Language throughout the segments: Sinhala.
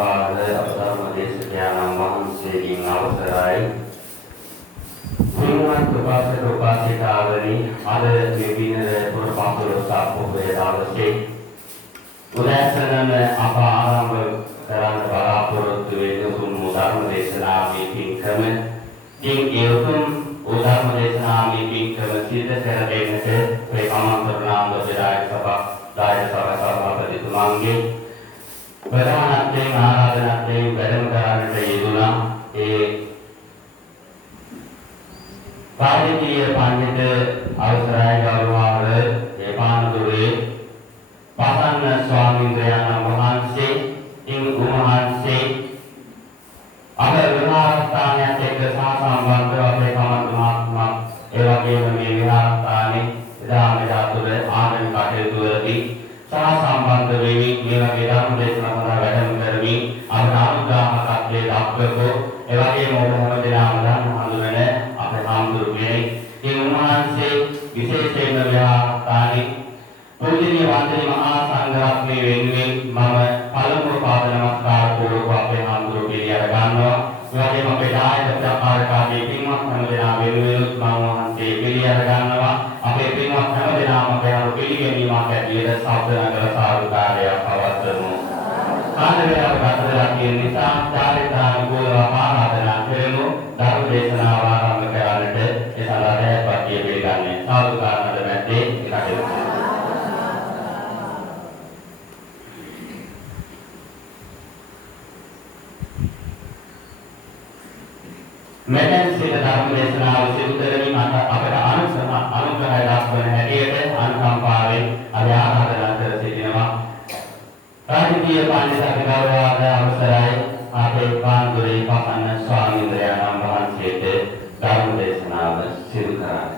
ගෞරවාද අපධර්ම දේශකයන්න් වහන්සේගෙන් අවසරයි. සිංහත් උපාසක උපාසිකාවනි අද මෙවිනර පුරපාසලෝසක් පොහොය දවසේ උදෑසනම අප ආරම්භ කරන්න බලාපොරොත්තු වෙන උතුම් ධර්ම දේශනාවේ පින්කම ඒ උතුම් ධර්ම දේශනාවේ පින්කම සිදු කර දෙන්නට මේ ආමන්ත්‍රණ දායක සභාපතිතුමාගේ ප්‍රධානත්වයෙන් ආරාධනාත්වයෙන් වැඩම කරන්නට යෙදුණා. ඒ පාරිදීය පඬිත අවසරයි ගෞරවාද ඒ පානදුරේ පසන්න ස්වාමීන් වහන්සේ ඉන් උන්වහන්සේ අද විහාරස්ථානයත් එක්ක සහසම්බන්ධව අපේ කමන්තුමාත්මා ඒ වගේම මේ විහාරස්ථානයේ එදා මෙදා තුළ ආගමික කටයුතු වලදී සහසම්බන්ධ වෙමින් මේ වගේ ධර්ම දේශනා සඳහා වැඩම කරමින් අපේ අනුග්‍රහකත්වයේ දක්වපු ඒ වගේම ඔබ හැමදෙනාම දන්න හඳුනන අපේ හාමුදුරුවනේ ඉන් උන්වහන්සේ විශේෂයෙන්ම විහාරස්ථානයේ පූජනීය වන්දනීය මහා සංඝරත්නයේ වෙනුවෙන් මම පළමුව පාද නමස්කාර පූර්වක අපේ හාමුදුරුවෝ පිළිඅර ගන්නවා. ඒ වගේම අපේ දායක ප්‍රචාරකාදී පින්වත් හැමදෙනා වෙනුවෙන් මම වහන්සේ පිළිඅර ගන්නවා. අපේ පින්වත් හැමදෙනාම අපේ අර පිළිගැනීමක් ඇතිවෙන සාධනකල සාදුකාරයක් පවත්වමු. කාර්යවේලාව ගතලා කියන නිසා චාරිත්‍රානුකූලව ආරාධනා කරමු. ධර්ම දේශනාව ආරම්භ කරන්නට ඒ සඳහා පැහැපත්ිය පිළිගන්නේ සාදුකාරනද මැද්දේ කටයුතු මෙතෙන් සිට ධර්ම දේශනාව සිදු කරමින් අපට අනුග්‍රහය දක්වන හැටියට අනුකම්පාවෙන් අද ආරාධනා කර සිටිනවා. රාජකීය පඬිතුක ගෞරවාද අවසරයි අපේ පාන්දුරේ පසන්න ස්වාමීන් වහන්සේට ධර්ම දේශනාව සිදු කරන්නට.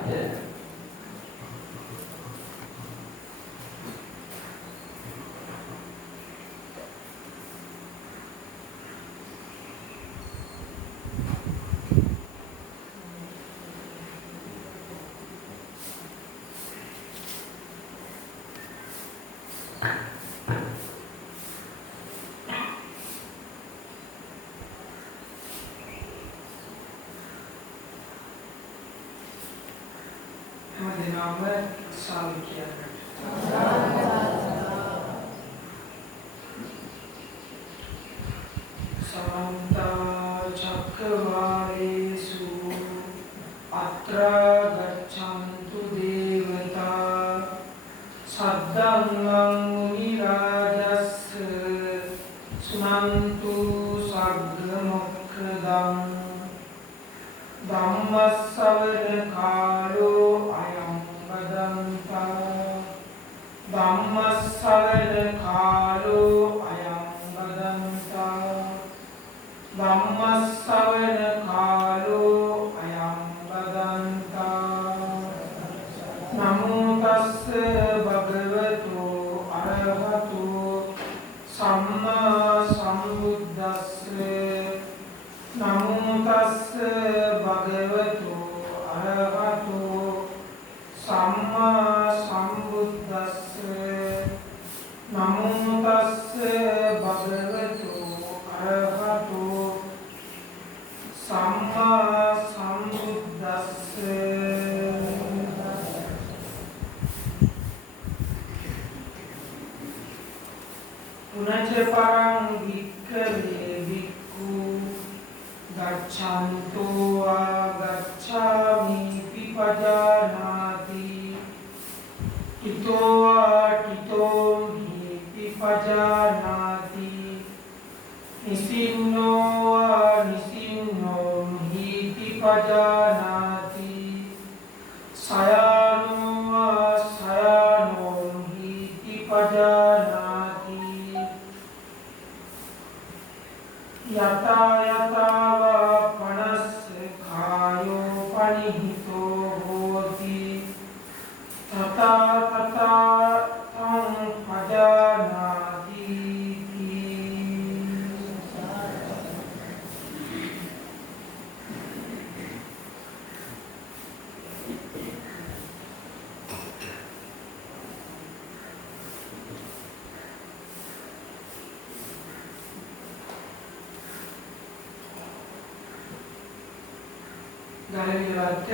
ගලවිලවත්ත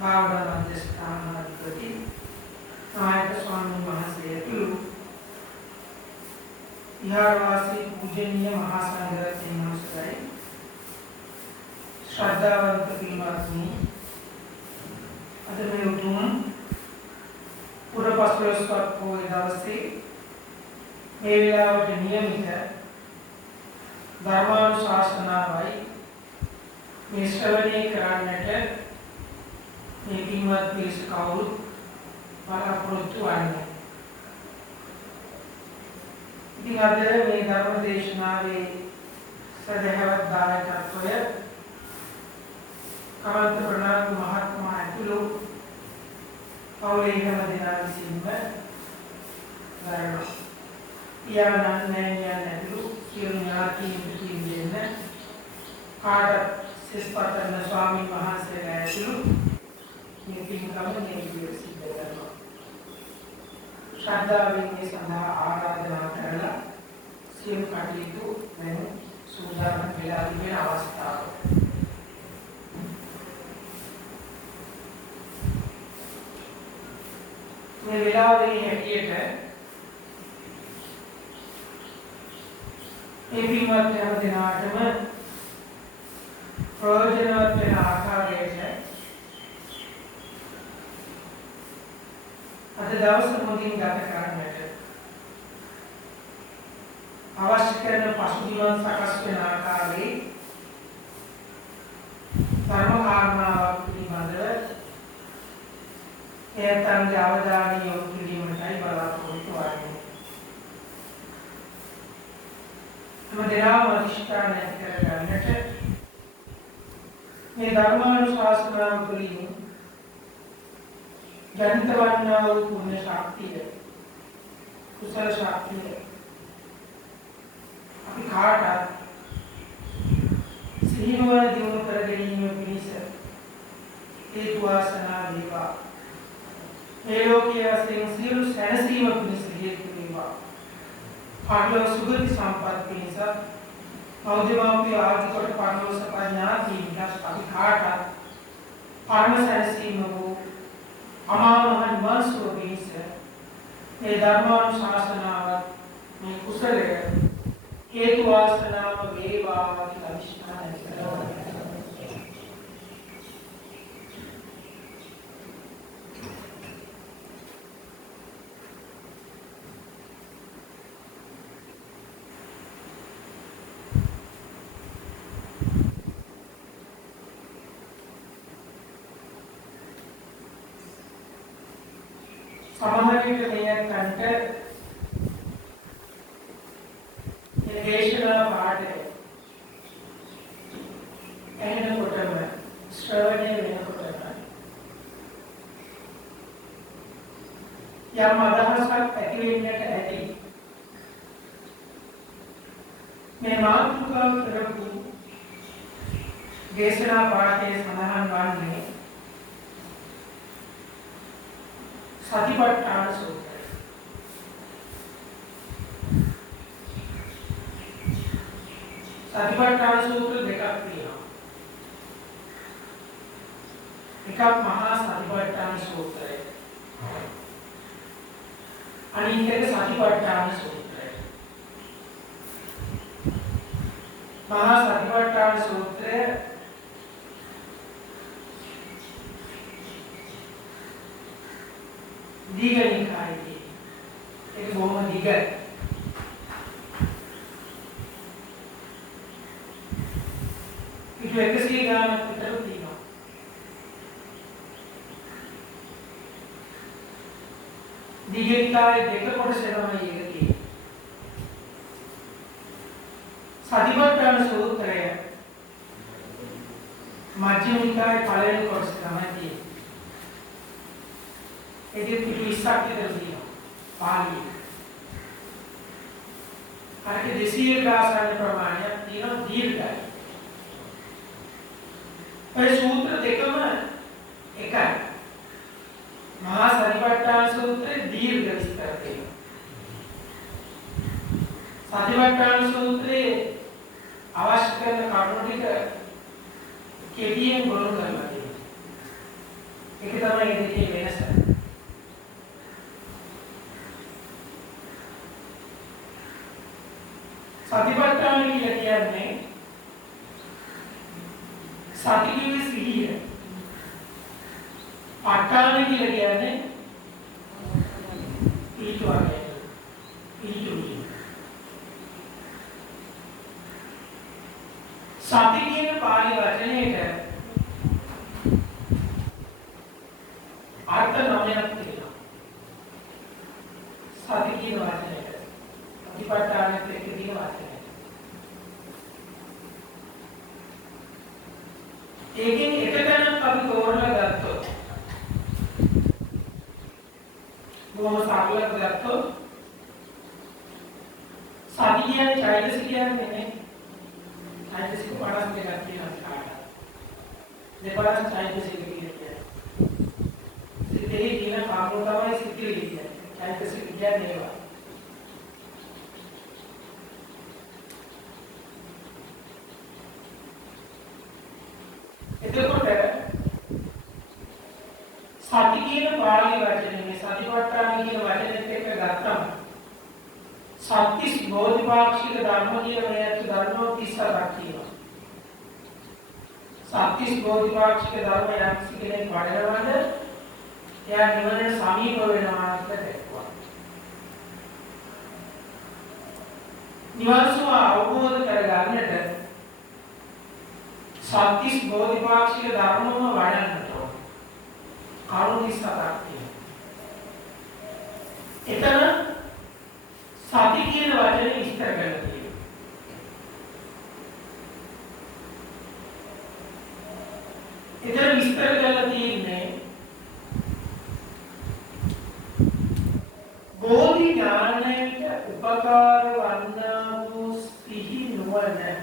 භාවනා මධ්‍යස්ථානාධිපති නායක ස්වාමීන් වහන්සේ ඇතුළු විහාරවාසී පූජනීය මහා සංඝරත්නයන් වහන්සේලායි ශ්‍රද්ධාවන්ත පින්වත්නි, අද මේ උතුම් පුරපස්වස්වක් පොය දවසේ මේ වෙලාවට නියමිත ධර්මානුශාසනාවයි මේ ශ්‍රවණය කරන්නට මේ පින්වත් පිරිස කවුරුත් බලාපොරොත්තු වන්නේ. ඉතින් අද මේ ධර්ම දේශනාවේ සදහවත් දායකත්වය කාන්ත ප්‍රනාන්දු මහත්මයා ඇතුළු පවුලේ හැම දෙනා විසින්ම දරනවා. යානන් ඇතුළු සියලු ඥාතීන් දෙන්න කාට සිස්පතන ස්වාමීන් වහන්සේලා ඇතුළු මේ පින්කම නිර්විය සිද්ධ කරනවා. ශ්‍රද්ධාවෙන් මේ සඳහා ආරාධනා කරලා සියලු කටයුතු වෙන සූදානම් වෙලා තිබෙන අවස්ථාව. මේ වෙලාවේ හැටියට මේ පින්වත් හැම දිනාටම ප්‍රයෝජනවත් වෙන ආකාරයට අද දවස මොදින් ගත කරන්නට අවශ්‍ය කරන පසුබිම සකස් වෙන ආකාරයේ ධර්ම කාරණාවක් පිළිබඳව එයන්ගේ අවධානය යොමු කිරීමටයි බලාපොරොත්තු වෙන්නේ. හැම දිනම අධිෂ්ඨානය කරගන්නට මේ ධර්මානුශාසනාව තුළින් ජනිත වන්නා වූ පුණ්‍ය ශක්තිය, කුසල ශක්තිය අපි කාටත් සිහිනුවන දියුණු කර ගැනීම පිණිස හේතු වාසනා වේවා. මේ ලෝකයේ වශයෙන් සියලු සැනසීම පිණිස හේතු වේවා. පරලෝක සුගති සම්පත් පිණිස මෞර්යමාපිය ආදි කොට පරලෝක සපඥාතීන් අපි කාටත් පරම සැනසීම වූ අමාමහන් වංශව පිණිස මේ ධර්මානුශාසනාව මේ කුසලය හේතු වාසනාව වේවා කියලා අදිෂ්ඨාන කරනවා. සමහර විට මෙයන්ට දේශනා පාඩය එනකොටම ශ්‍රවණය වෙනකොටම යම් අදහසක් ඇති වෙන්නට ඇති. මේ මාතෘකාව කරපු දේශනා පාඩයේ සඳහන් වන්නේ සතිපට්ඨාන සූත්‍රය. සතිපට්ඨාන සූත්‍ර දෙකක් තියෙනවා. එකක් මහා සතිපට්ඨාන සූත්‍රය. අනිත් එක සතිපට්ඨාන සූත්‍රය. මහා සතිපට්ඨාන සූත්‍රය දීඝනිකායේ ඒක බොහොම දීඝයි. ඒක 100 ගානක් විතර තියෙනවා. දීඝනිකායේ දෙක කොටස තමයි ඒක තියෙන්නේ. සතිපට්ඨාන සූත්‍රය මජ්ක්‍ධිම නිකායේ පළවෙනි කොටස තමයි තියෙන්නේ. ඒකේ පිටු 20ක් විතර තියෙනවා පාළියේ. අරක 200 ආසන්න ප්‍රමාණයක් තියෙනවා දීර්ඝයි. ඒ සූත්‍ර දෙකම එකයි. මහා සතිපට්ඨාන සූත්‍රයේ දීර්ඝ විස්තර තියෙනවා. සතිපට්ඨාන සූත්‍රයේ අවශ්‍ය කරන කරුණු ටික කෙටියෙන් ගොනු කරලා තියෙනවා. ඒක තමයි මේ දෙකේ වෙනස. සතිපට්ඨාන කියලා කියන්නේ සති කියන්නේ සිහිය. ප ဋ ාණ කියලා කියන්නේ ඊටවගේ. ඊටුයි. සති කියන පාලි වචනයේට අර්ථ 9ක් තියෙනවා. සති කියන වචනයට. සතිපට්ඨානෙත් එක්ක තියෙන වචනය. ඒකෙන් එක තැනක් අපි තෝරලා ගත්තොත් බොහොම සරලව ගත්තොත් සති කියන්නේ චෛතසික කියන්නේ නෙමෙයි. චෛතසික 52ක් තියෙනවා කාට. දෙපාරක් චෛතසික කියන්නේ. සිතේ කියන කාරණා තමයි සිතේ කියන්නේ. චෛතසික කියන්නේ ඒවා. එතකොට සති කියන පාලි වචනේ සතිපට්ඨාන කියන වචනේත් එක්ක ගත්තම සත්‍තිස් බෝධිපාක්ෂික ධර්ම කියන මේත් ධර්ම 37ක් තියෙනවා. සත්‍තිස් බෝධිපාක්ෂික ධර්ම යම් කෙනෙක් වඩනවද එයා නිවනට සමීප වෙනවා කියලා දැක්වුවා. නිවන් සුව අවබෝධ කරගන්නට සත්‍තිස් බෝධිපාක්ෂික ධර්මම වඩන්නට ඕන. කරුණු 37ක් තියෙනවා. එතන සති කියන වචනේ විස්තර කරලා තියෙනවා. එතන විස්තර කරලා තියෙන්නේ බෝධි ඥානයට උපකාර වන්නා වූ සිහි නුවණ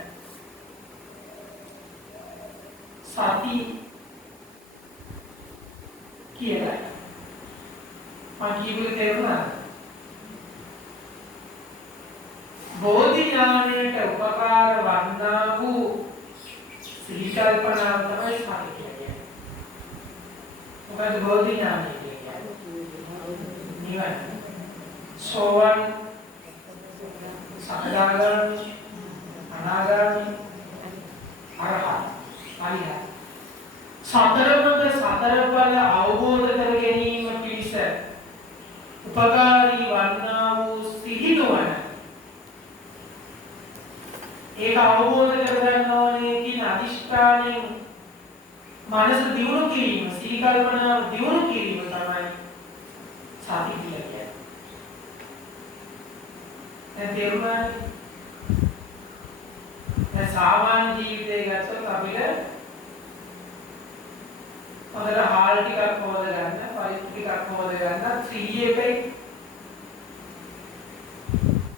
සති කියලා. මම කියපු තේරුණාද? බෝධි ඥානයට උපකාර වන්නා වූ සිහි කල්පනාව තමයි සති කියන්නේ. මොකද බෝධි ඥානය කියන්නේ නිවන. සෝවන් සකදාගාමී අනාගාමී අරහත් අරිහත් සතරමඟ සතර ඵල අවබෝධ කර ගැනීම පිණිස උපකාරී වන්නා වූ සිහි නුවණ ඒක අවබෝධ කරගන්න ඕනේ කියන අදිෂ්ඨානයෙන් මනස දියුණු කිරීම සිහි කල්පනාව දියුණු කිරීම තමයි සති කියන්නේ. දැන් තේරුණාද? දැන් සාමාන්‍ය ජීවිතය ගත්තොත් අපිට හොඳට හාල් ටිකක් හොද ගන්න, පරිප්පු ටිකක් හොද ගන්න 3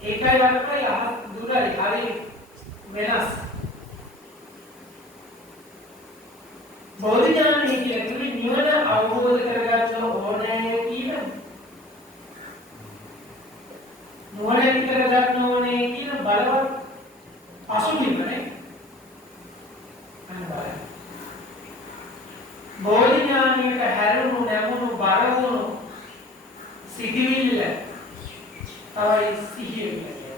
එකයි අපේ යහ දුරයි හරි වෙනස්. බෝධි ඥානය කියන්නේ නිවන අවබෝධ කරගන්න ඕනේ කියන නුවණ ඇති කරගන්න ඕනේ කියන බලවත් අසුබිමනේ. අන්න බලන්න. බෝධි ඥානයට හැරුණු නැමුණු බරවුණු සිටිවිල්ල තමයි සිහිය කියන්නේ.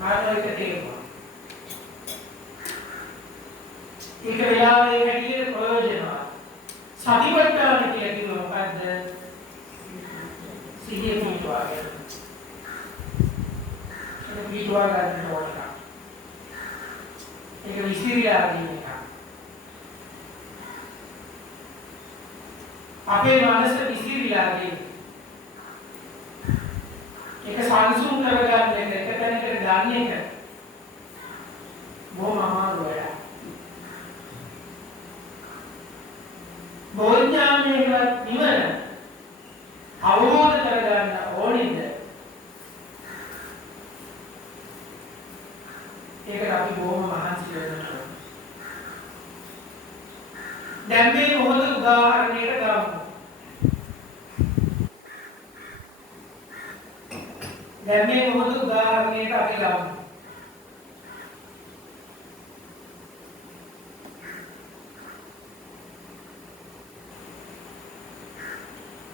මානවික තේරුම. ඒක වෙලාවේ හැටියට ප්‍රයෝජනවත්. සතිපට්ඨාන කියලා කිව්ව මොකද්ද? සිහිය පිටවා ගන්න. ඒක පිටවා ගන්න ඕන. ඒක විසිරියා ගන්න එක. අපේ මනස විසිරිලා ගියේ. ඒක සංසුන් කරගන්න එක තැනකට දාන්න එක බොහොම අමාරු වැඩක්. බෝධි ඥානයේවත් නිවන අවබෝධ කරගන්න ඕනේද? ඒකට අපි බොහොම මහන්සි වෙන්න ඕනේ. දැන් මේ මොහොත උදාහරණයකට ගමු. දැන් මේ මොහොත උදාහරණයකට අපි ගමු.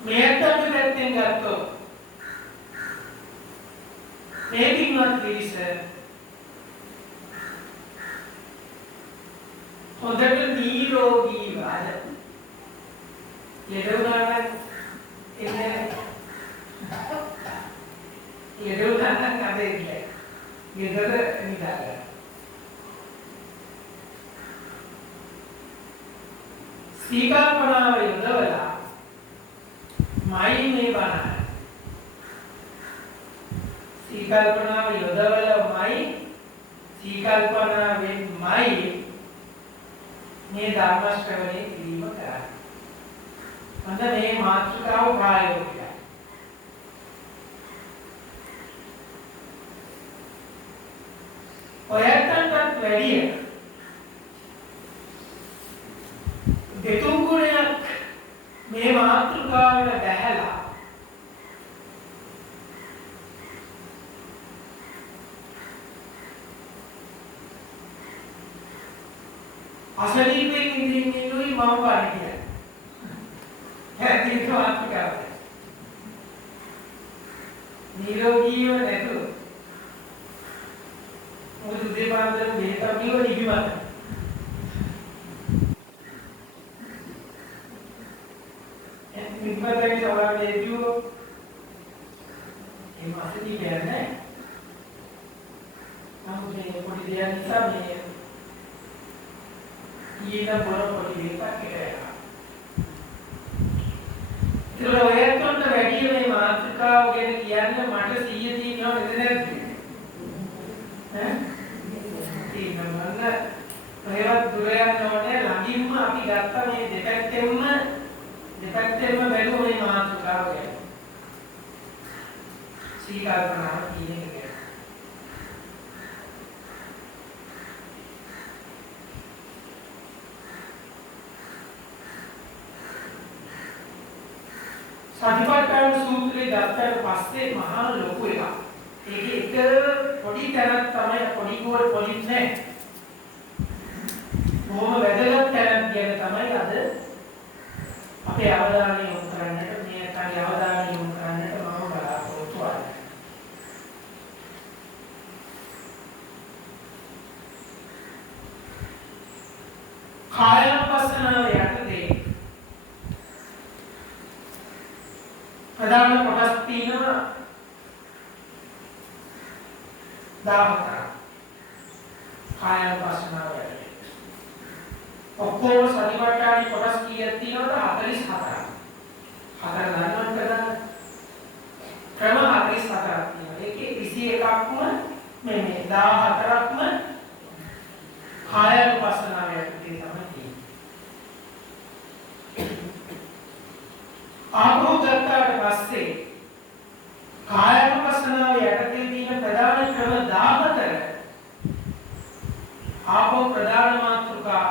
මේකට පැත්තෙන් ගත්තොත් මේ පින්වත් පිරිස හොඳට නිරෝගීව අද ලෙඩුණාට එන්නේ ලෙඩුණාට අද ඉන්නේ ගෙදර නිදාගන්න සීකල්පනාව යොදවලා මයි මේ බණ සීකල්පනාව යොදවලාමයි සීකල්පනාවෙන්මයි මේ ධර්ම ශ්‍රවණය කිරීම කරන්නේ. මන්ද මේ මාතෘකාව ප්‍රායෝගිකයි. ඔයයන්ටත් වැඩිය දෙතුන් ගුණයක් මේ මාතෘකාවට බැහැලා අසනීපෙන් ඉඳින්නුයි මම පාඩි කියන්නේ. හැටිට මාතෘකාව. නිරෝගීව නැතුව මොකද දෙපාරෙන් මේක නිව නිවිමත. නිවිමතේ සමහරවිට ඒදියෝ ඒ මාසෙදී කියන්නේ නමුත් මේ පොඩි දෙයක් නිසා මේ ඊට බොර පොඩි දෙයක් කියලා. ඒතර ඔයයන්ට වැඩි මේ මාතෘකාව ගැන කියන්න මට 100 තියෙනව නේද නැද්ද? ඈ? තියෙනවද? ඒවත් දුර යන්න ඕනේ ළඟින්ම අපි ගත්ත මේ දෙපැත්තෙම බැලුව මේ මාතෘකාව ගැන. සීකල්පනාව කියන එක ගැන. සතිපට්ඨාන සූත්‍රයේ ගත්තාට පස්සේ මහා ලොකු එකක්. ඒකේ එක පොඩි තැනක් තමයි පොඩි නැහැ. බොහොම වැදගත් තැනක් ගැන තමයි අද අපේ අවධානය යොමු කරන්නට මේ කාර්ය අවධානය යොමු කරන්නට මම බලාපොරොත්තු වෙනවා. කායනුපස්සනාව යටතේ ප්‍රධාන කොටස් තියෙනවා 14ක්. කායනුපස්සනාව යටතේ ඔක්කොම සතිපට්ඨාන කොටස් කීයක් තියෙනවද? 44ක්. හතර ගන්නවද කරන්නේ? ක්‍රම 44ක් තියෙනවා. ඒකේ 21ක්ම මේ 14ක්ම කායනුපස්සනාව යටතේ තමයි තියෙන්නේ. ආපහු ගත්තාට පස්සේ කායනුපස්සනාව යටතේ තියෙන ප්‍රධාන ක්‍රම 14 ආපහු ප්‍රධාන මාතෘකා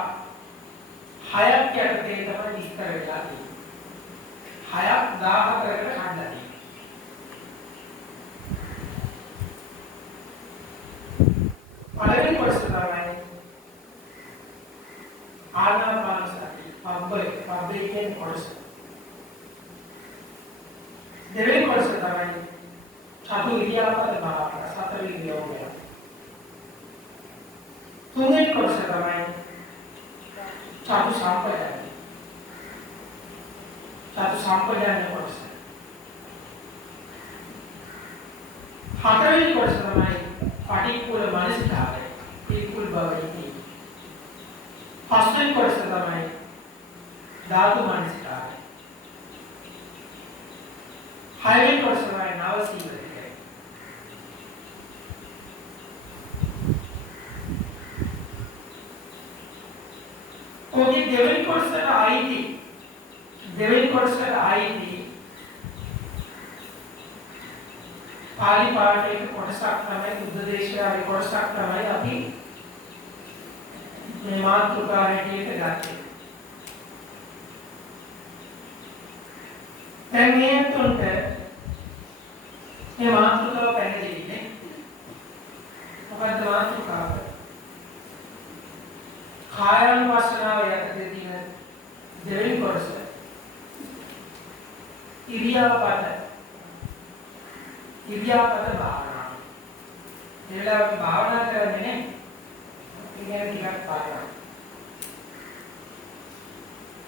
6ක් යටතේ තමයි විස්තර වෙලා තියෙන්නේ. 6ක් 14කට කඩලා තියෙනවා. පළවෙනි කොටස තමයි ආනාපාන සති පබ්බේ කියන කොටස. දෙවෙනි කොටස තමයි චතු ඉරියාපත භාවනා සතර ඉරියව්ව. තුන්වෙනි කොටස තමයි චතු සම්පජාන කොටස. හතරවෙනි කොටස තමයි පටික්කුල මනසිකාරය. පිළිකුල් බවයි. පස්වෙනි කොටස තමයි ධාතු මනසිකාරය. හයවෙනි කොටස තමයි නව සීලය. ඔගේ දෙවෙනි කොටසට ආයිති පාලි පාඨයක කොටසක් තමයි බුද්ධ දේශනාවේ කොටසක් තමයි අපි මේ මාතෘකාව හැටියට ගත්තේ. දැන් මේ තුනට මේ මාතෘකාව පැහැදිලි නේ. මොකද්ද මාතෘකාව? කායනුපස්සනාව යටතේ තියෙන දෙවෙනි කොටස. ඉරියාපත භාවනාව. ඒ වෙලාවට භාවනා කරන්නේ ඉගෙන ටිකක් පාරක්.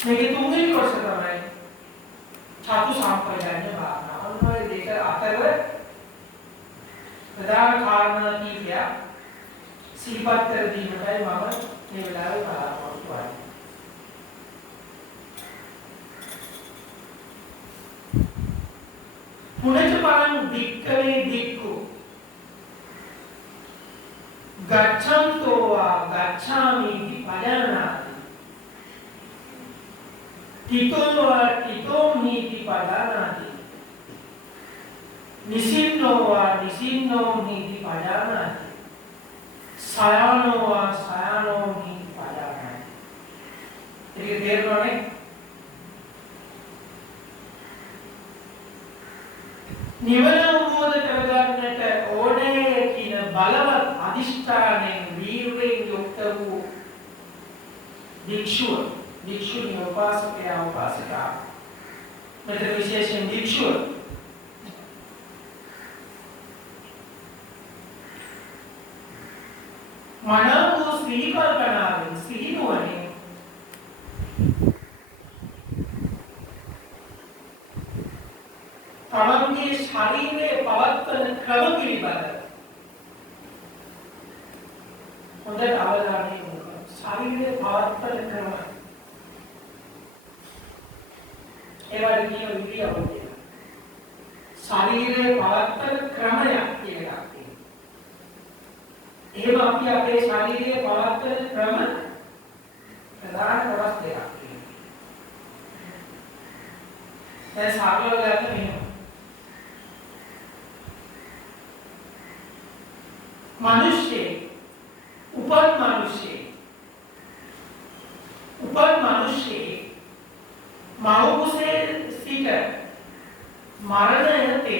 මේකේ තුන්වෙනි කොටස තමයි චතු සම්පජාඤ්ඤ භාවනාව. ඔන්න ඔය දෙක අතර ප්‍රධාන කාරණා කීපයක් සිහිපත් කර දීමටයි මම මේ වෙලාවේ බලාපොරොත්තු වෙන්නේ. පුනච පරං වික්කවේ වික්ඛු ගච්ඡන්තෝ වා ගච්ඡාමි इति පජානාති තිතෝ වා තිතෝමි इति පජානාති නිසින්නෝ වා නිසින්නෝමි इति පජානාති සයනෝ වා සයනෝමි इति පජානාති. ඒක තේරෙනවනේ. නිවන අවබෝධ කරගන්නට ඕනේ කියන බලවත් අදිෂ්ඨානයෙන් වීර්යයෙන් යුක්ත වූ භික්ෂුණී උපාසකයා උපාසිකා මෙතන විශේෂයෙන් භික්ෂුව මනෝ සිහි කල්පනාවෙන් සිහිනුවණින් තමන්ගේ ශරීරයේ පවත්වන ක්‍රම පිළිබඳ හොඳට අවධානය යොමු කරන්න. ශරීරයේ පවත්වන ක්‍රම ඒවට කියන ඉරියව්ව කියලා. ශරීරයේ පවත්වන ක්‍රමයක් කියලා කියනවා. එහෙම අපි අපේ ශරීරයේ පවත්වන ක්‍රම ප්‍රධාන කොටස් දෙකක් තියෙනවා. දැන් සාකච්ඡා කරලා මෙහෙම मनुष्य उपन मनुष्य माउसे सिट मरणते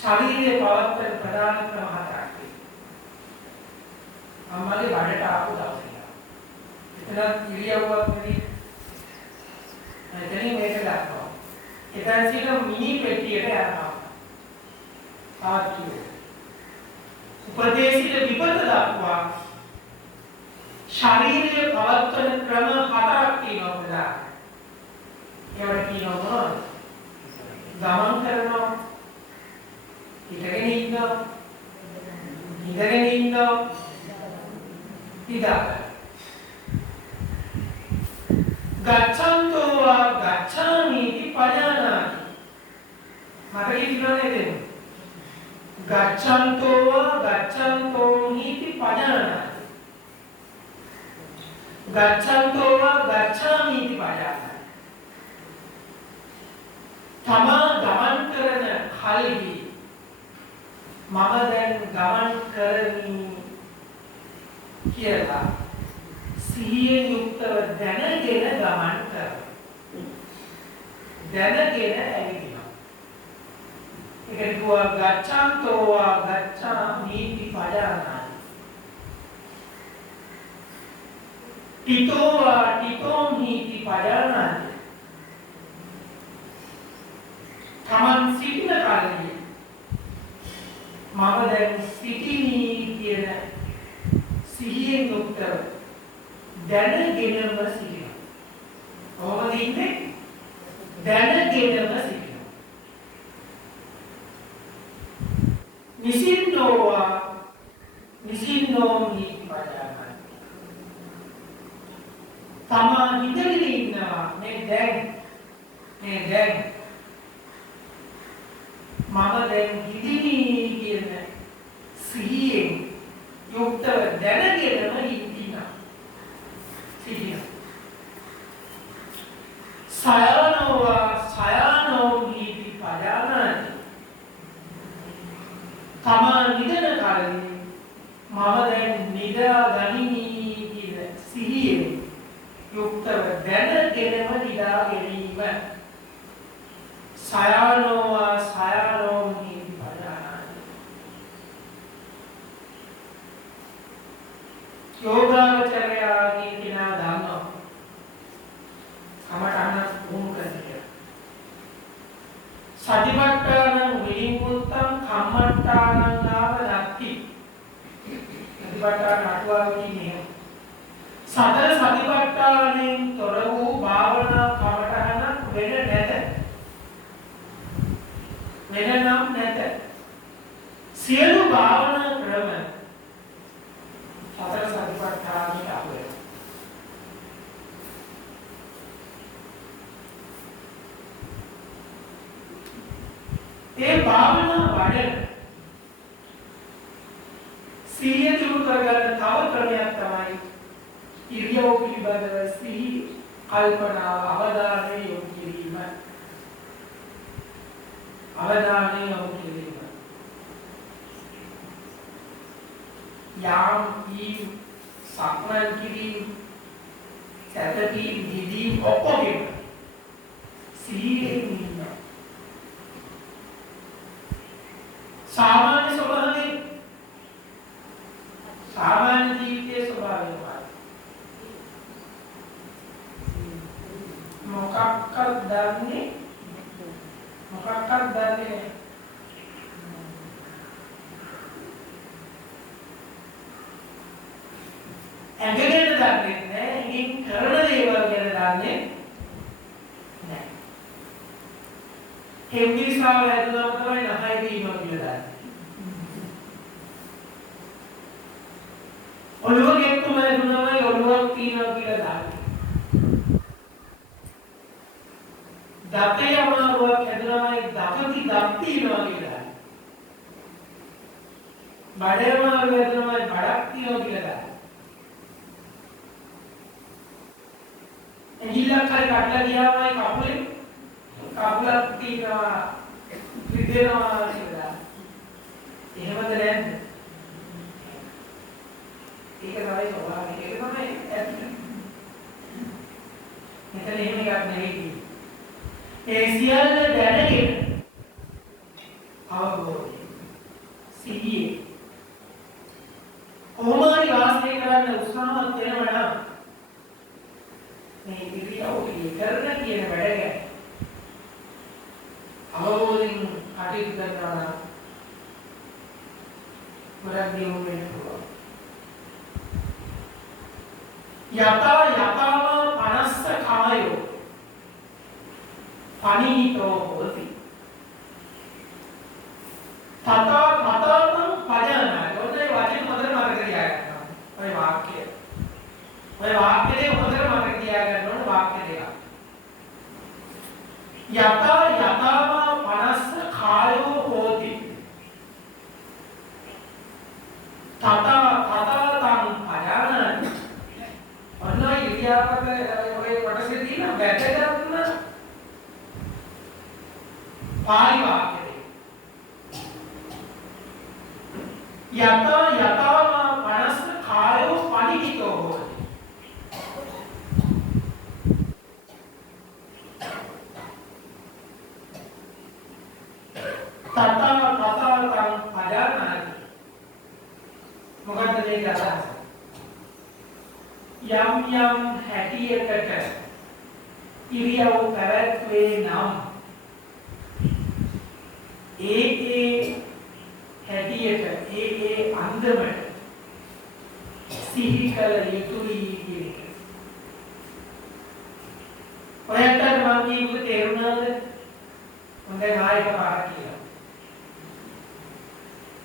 शरीरे पवत्तर प्रधान क्रमहताक्ति हमारे बड़े टापू दावसिया इतना इरियावत में इतनी मेरे लाभ इतना सीधा मिनी पेटी है यार ආත්මය උපදේශිත විපත දක්වා ශාරීරික පවත්වන ක්‍රම හතරක් තියෙනවා. ඒවට කියනවා ගමන් කරනවා, හිටගෙන ඉන්නවා, ඉඳගෙන ඉන්නවා, ඉඳලා ගච්ඡන්තෝ වා ගච්ඡාමි इति පජානාති. මට කියන්නනේ දෙන්නේ गच्छन्तो वा गच्छन्तो इति पजानाति गच्छन्तो वा गच्छामि इति पजानाति. තමා ගමන් කරන කල්හි මම දැන් ගමන් කරමි කියලා සිහියෙන් යුක්තව දැනගෙන ගමන් කරනවා. දැනගෙන ඇවිදිනවා. ඒකෝ ගච්ඡන්තෝ වා ගච්ඡාමි इति පජානාති. තිතෝ වා තිතෝමි इति පජානාති. තමන් සිටින කාලේ මම දැන් සිටිනි කියන සිහියෙන් යුක්තව දැනගෙනම සිටිනවා. කොහොමද ඉන්නේ? දැනගෙනම සිටිනවා. නිසින්නෝමි इति පජානාති. තමා හිතගෙන ඉන්නවා මේ දැන් මම දැන් හිතිනි කියන සිහියෙන් යුක්තව දැනගෙනම ඉන්නවා. සයනෝමි इति පජානාති. තමා නිදන කාලේ මම දැන් නිදා ගනිමි කියන සිහියෙන් යුක්තව දැනගෙනම නිදා ගැනීම. සයනෝමි इति පජානාති. යෝගාවචරයාගේ කෙනා දන්නවා කමඨාන වුණ කරන්නේ. සතර සතිපට්ඨානෙන් තොර වූ භාවනා කමඨහනක් වෙන නැත. වෙන නම් නැත. සියලු භාවනා ක්‍රම සතර සතිපට්ඨානෙට අහු වෙනවා. ඒ භාවනා වඩන සිහිය තුරු කරගන්න තව ක්‍රමයක් තමයි ඉරියව් පිළිබඳව සිහි කල්පනාව අවධානය යොමු කිරීම. අවධානය යොමු කිරීම. යාම් ඊම් සක්මන් කිරීම සැතපීම් දිදීම් ඔක්කොගෙම සිහියෙන් ඉන්න. सामान्य स्वभाव सामान्य जीवित स्वभाव मोकाक्कर दरने ඇඟගෙන දන්නේ නැහැ. ඉන් කරන දේවල් ගැන දන්නේ නැහැ. හෙම්බිරිසාව හැදුනම තමයි නහය දීනවා කියලා දන්නේ. ඔළුව ගෙක්කුම හැදුනම ඔළුවක් තියනවා කියලා දන්නේ. දතේ අමාරුවක් හැදුනම දතති දත් තියනවා කියලා දන්නේ. බඩේ අමාරුව හැදුනම බඩක් තියනවා කියලා දන්නේ. ඇඟිල්ලක් හරි කඩලා ගියාමයි කකුලක් තියනවා රිදෙනවා කියලා. එහෙමද නැද්ද? ඒක තමයි ස්වභාවය. ඒක තමයි ඇත්ත. මෙතන එහෙම එකක් නෙවෙයි. ඒ සියල්ල දැනගෙන අවබෝධය සිහියේ කොහොමද වාසය කරන්න උත්සාහවත් වෙනවා නම් මේ ඉරියව් කරන කියන වැඩ ගැන අවබෝධයෙන් කටයුතු කරනවා නම් ගොඩක් දියුණු වෙන්න පුළුවන්. යතාව පනස්ස කායෝ පනිහිතෝ හොති. තතං පජානාති. ඔතේ වචන හොඳට මතක තියාගන්න. ඔය වාක්‍ය දෙක හොඳට මතක තියාගන්න ඕන වාක්‍ය දෙක. යතාව පනස්ස කායෝ හෝති. තතං පජානාති. ඔන්න ඉරියාපත ඔය කොටසේ තියෙන වැදගත්ම පාලි වාක්‍ය දෙක. යතාව පනස්ස කායෝ පනිහිතෝ හෝති. තතං පජානාති. මොකක්ද මේක අදහස? යම් හැටියකට ඉරියව් පැවැත්වේ නම් ඒ හැටියට ඒ අන්දමට සිහි කළ යුතුයි කියන එක. ඔයකට මම කියපු තේරුණාද? හොඳයි ආයෙත් පාරක් කියලා.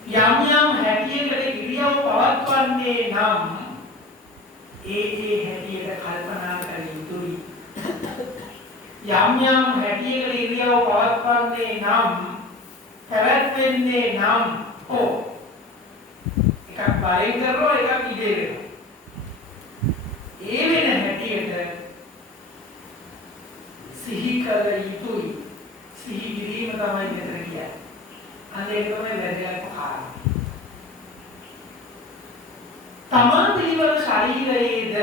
යම් හැටියකට ඉරියව් පවත්වන්නේ නම් ඒ හැටියට කල්පනා කර යුතුයි. යම් හැටියකට ඉරියව් පවත්වන්නේ නම් පැවැත්වෙන්නේ නම් එකක් බලෙන් කරනවා එකක් ඉබේ වෙනවා. ඒ වෙන හැටියට සිහි කර යුතුයි. සිහි කිරීම තමයි මෙතන කියන්නේ. අන්න ඒක තමයි වැදගත්ම කාරණා. තමන් පිළිබඳ ශරීරයේද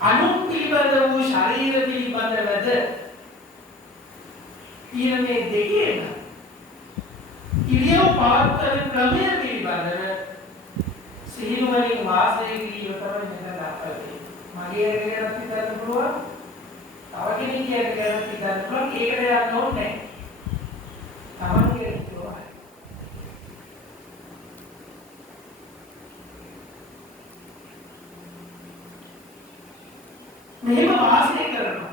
අනුන් පිළිබඳ වූ ශරීර පිළිබඳවද කියන මේ දෙකේම ඉරියව් පවත්වන ක්‍රමය පිළිබඳව සිහිනුවණින් වාසය කිරීම තමයි මෙතන දක්වන්නේ. මගේ එකකට හිතන්න පුළුවන්, තව කෙනෙක් කියනකට හිතන්න පුළුවන්. ඒකට යන්න ඕනේ නැහැ. තමන්ගේ පුළුවන්. මෙහෙම වාසය කරනවා.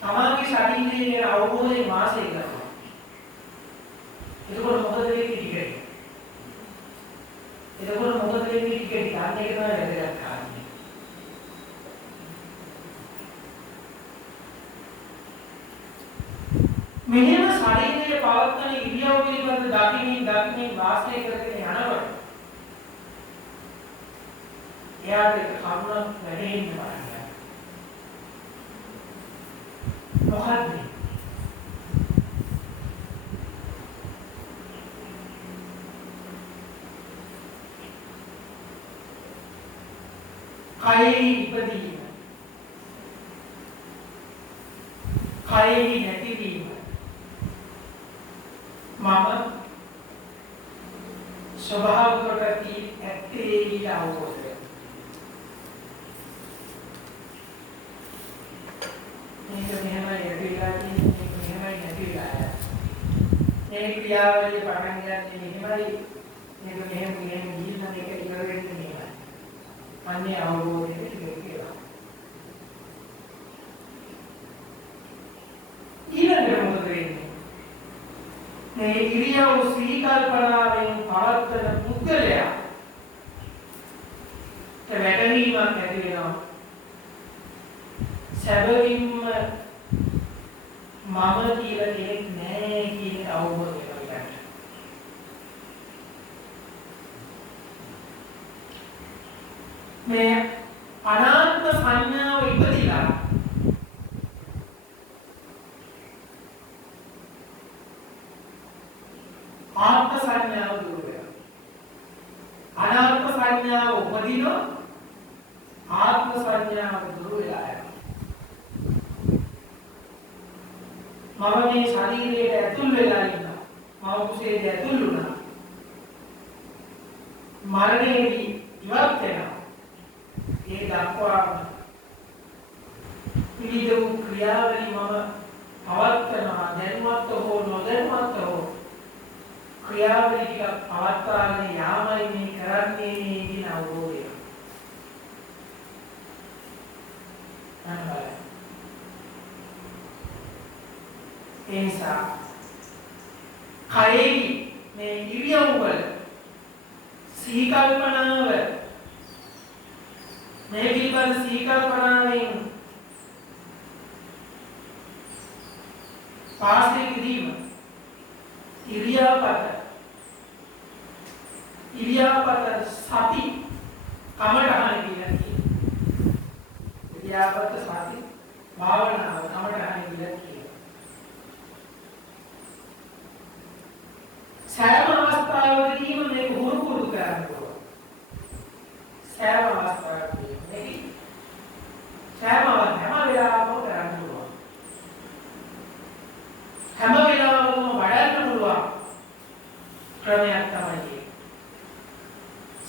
තමාගේ ශරීරයේ ගැන අවබෝධයෙන් වාසය කරනවා. එතකොට මොකද වෙන්නේ ටිකේ? එතකොට මොකද වෙන්නේ ටිකේ? අන්න ඒක තමයි වැදගත් කාරණේ. මෙහෙම ශරීරයේ පවත්වන ඉරියව් පිළිබඳ දකිමින් වාසය කරගෙන යනකොට එයාට කරුණක් වැඩෙන්න පටන් ගන්නවා. මොකද්ද? කයෙහි ඉපදීම, කයෙහි නැතිවීම, මම ස්වභාව කොට ඇත්තේ කියලා අවබෝධය. මේක මෙහෙමයි ඇතිලා තියෙන්නේ, මේක මෙහෙමයි නැතිලා යන්නේ. මේ ක්‍රියාවලිය පටන් ගන්නේ මෙහෙමයි, මේක මෙහෙම ගිහින් මේක ඉවර වෙන්නේ මෙහෙමයි. අන්නේ අවබෝධය කියලා. ඊළඟට මොකද වෙන්නේ? මේ ඉරියව් සිහි කල්පනාවෙන් පවත්වන පුද්ගලයා වැටහීමක් ඇති වෙනවා. සැබවින්ම මම කියලා කෙනෙක් නැහැ කියන අවබෝධය ලබනවා. මේ අනාත්ම සංඥාව ඉපදිලා ආත්ම සංඥාව දුර වෙනවා. අනාත්ම සංඥාව උපදිනවා. ආත්ම සංඥාව දුර වෙලා යනවා. මම මේ ශරීරයට ඇතුල් වෙලා ඉන්නවා. මම කුසේට ඇතුල් වුණා. මරණයේදී ඉවත් වෙනවා. ඒ දක්වාම විවිධ වූ ක්‍රියාවලිය මම පවත්වනවා. දැනුවත් හෝ නොදැනුවත් හෝ ක්‍රියාවලිය ටික පවත්වාගෙන යාමයි මේ කරන්නේ කියන අවබෝධය. අනබල. එනිසා කයෙහි මේ ඉරියව් වල සිහි කල්පනාව මේ පිළිබඳ සිහි කල්පනාවෙන් පාස්ලි කිරීම ඉරියාපත සති කමඨහන කියලා කියනවා. ඉරියාපත සති භාවනාව කමඨහන කියලා කියනවා. සෑම අවස්ථාවකදීම මේක හුරු පුරුදු කරන්න ඕන. සෑම අවස්ථාවකදීම හැම වෙලාවකම කරන්න ඕන. හැම වෙලාවකම වඩන්න පුළුවන් ක්‍රමයක් තමයි.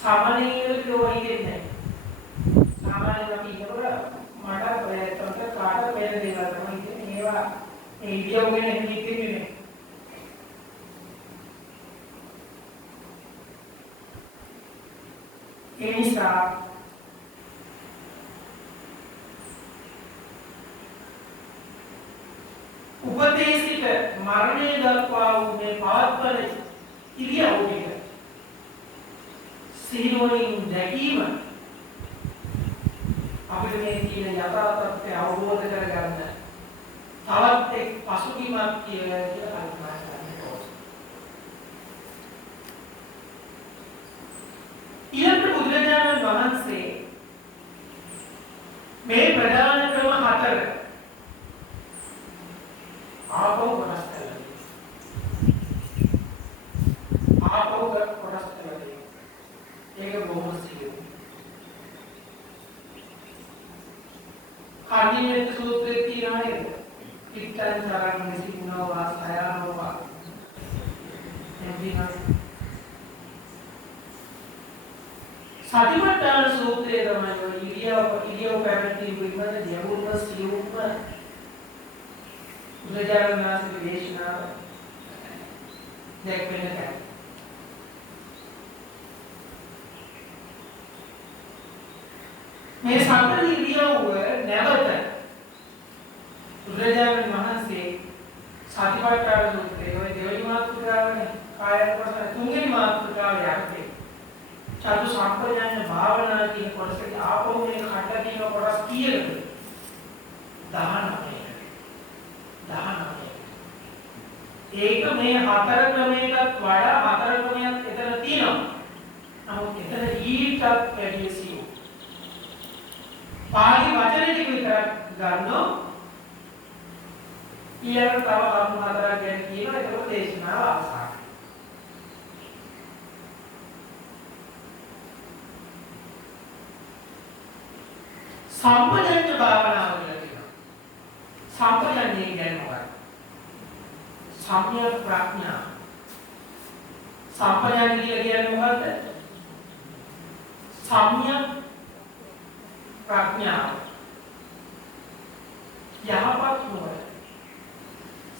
සාමාන්‍යයෙන් කියෝයි දෙන්නේ. සාමාන්‍යයෙන් අපි ඉන්නකොට මට ඔයකට කාට වෙන දේවල් තමයි කියන්නේ. ඒවා ඒ ඉරියව් ගැන හිතෙන්නේ නේ. එනිසා උපතේ සිට මරණය දක්වා වූ මේ පවත්වන ඉරියව් එක සිහිනුවණින් දැකීම අපිට මේ තියෙන යථා තත්ත්වය අවබෝධ කරගන්න තවත් එක් පසුබිමක් කියලා කල්පනා කරන්න ඕනේ. ඊළඟ බුදුරජාණන් වහන්සේ මේ ප්‍රධාන ක්‍රම හතර ආපෝ කොටස් කරලා ඒක බොහොම සියුම්. කර්ණීය සූත්‍රයේ තියෙනවා නේද? පිටතෙන් තරම් විසිනෝ වාසයනවා. එදින සතිපට්ඨාන සූත්‍රයේ තමයි ඉරියව් පැවැත්වීම පිළිබඳ ගැඹුරුම සියුම්ම බුදුරජාණන් වහන්සේගේ දේශනාව දැක්වෙන්නේ. මේ සතර ඉරියව්ව සතිපට්ඨාන සූත්‍රයේ ඔය දෙවෙනි මාතෘකාවනේ කායපසන තුන්වෙනි මාතෘකාව යන්නේ චතු සම්පජාඤ්ඤ භාවනා කියන කොටසට ආපහු මේ ඛණ්ඩ කියන කොටස් කීයද 19. ඒක මේ හතර ක්‍රමයකට වඩා හතර ක්‍රමයක් එතන තියෙනවා. නමුත් එතන ඊටත් වැඩි සියුම්. පාලි වචන ටික විතරක් ගන්නොත් ඊළඟ තව කරුණු හතරක් ගැන කියනවා. ඒක දේශනාව අවසන්. සම්පජඤ්ඤ භාවනාව කියලා කියනවා. සම්පජඤ්ඤය කියන්නේ මොකක්ද? සම්‍යක් ප්‍රඥා. සම්පජඤ්ඤය කියන්නේ මොකක්ද? සම්‍යක් ප්‍රඥා. යහපත් නුවණ.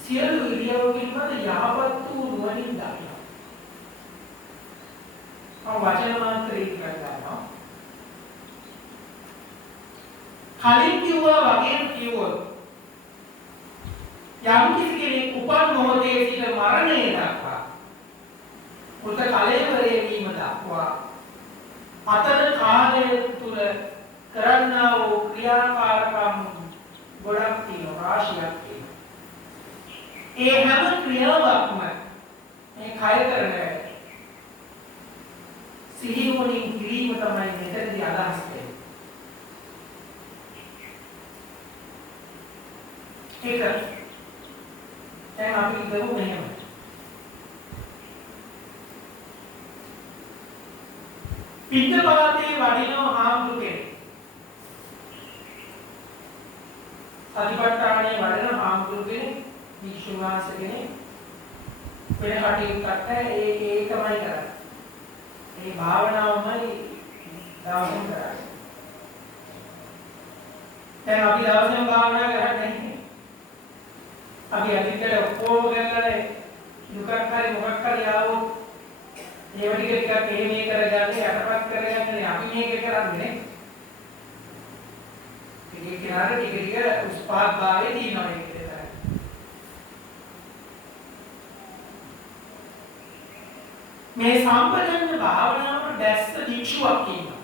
සියලු ඉරියව්වකින් මත යහපත් වූ නුවණින් දකිනවා. වචන මාත්‍රේ කරගන්නවා. කලින් කිව්වා වගේම කිව්වොත් යම් කිසි කෙනෙක් උපන් මොහොතේ සිට මරණය දක්වා උත කලෙවරේ වීම දක්වා අතර කාලය තුල කරන්නා වූ ක්‍රියාකාරකම් ගොඩක් තියෙනවා රාශියක් තියෙනවා. ඒ හැම ක්‍රියාවක්ම මේ කය කරන සිහිනුවණින් කිරීම තමයි මෙතනදී අදහස් වෙන්නේ. ඒක දැන් අපි හිතමු මෙහෙම. පිටපතේ වඩිනව හාමුදුරු කෙනෙක්. සතිපට්ඨානයේ වඩින හාමුදුරු කෙනෙක්, භික්ෂුන් වහන්සේ කෙනෙක් වෙන කටයුත්තක් ඒ තමයි කරන්නේ. මේ භාවනාවමයි දවසෙන් කරන්නේ. දැන් අපි දවසෙන් භාවනා කරන්නේ නැහැ. අපි අදිටට ඔක්කොම ගන්නනේ දුකක් හරි මොකක් හරි ආවොත් ඒව ටික ටිකක් එහෙම කරගන්න යටපත් කරගන්න අපි මේක කරන්නේ ටික ටික උස්පාත් භාවයේ තියෙනවා ඒක විතරයි. මේ සම්පජඤ්ඤ භාවනාවට දැස්ස භික්ෂුවක් ඉන්නවා.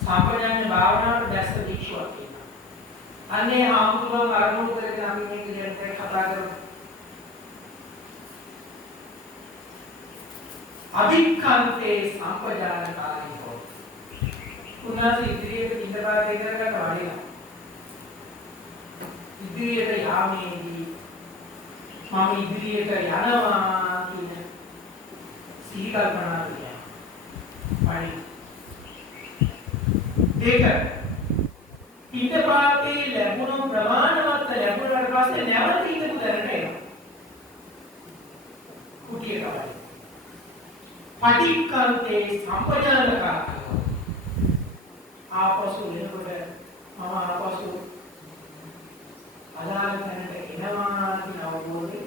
සම්පජඤ්ඤ භාවනාවට දැස්ස භික්ෂුවක් ඉන්නවා. අනේ ආමුතුන් අරමුණු කරගෙන අපි මේ විදිහට කතා කරමු. අභික්ඛන්තේ සම්පජානකාරී හෝ. උනාසී ඉදිරියට පිටපාතේ කරකට වඩිනවා. ඉදිරියට යාමේදී මම ඉදිරියට යනවා කියන සිහි කල්පනා කියනවා. ඒක පිටපාතේ ලැබුණු ප්‍රමාණවත් ලැබුණාට පස්සේ නැවත ඉඳපු දැනට එනවා. කුටිය තමයි. පටික්කන්තේ සම්පජානකාරී. ආපසු එනකොට මම ආපසු අලාල තැනට එනවා කියන අවබෝධය.